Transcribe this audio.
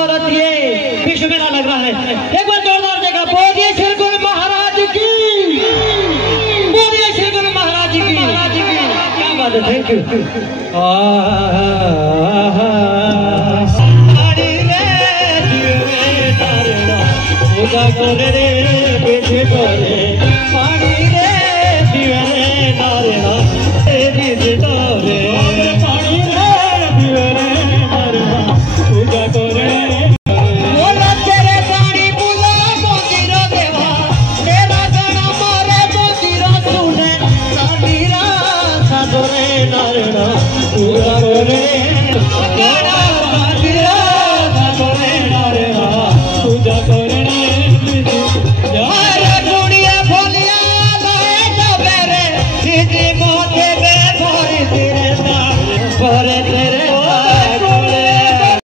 बदौलत ये विश्व मेला लग रहा है। एक बार जोरदार जगह बोलिए श्री गुरु महाराज की, बोलिए श्री गुरु महाराज की। क्या बात है, थैंक यू। पूजा करे रे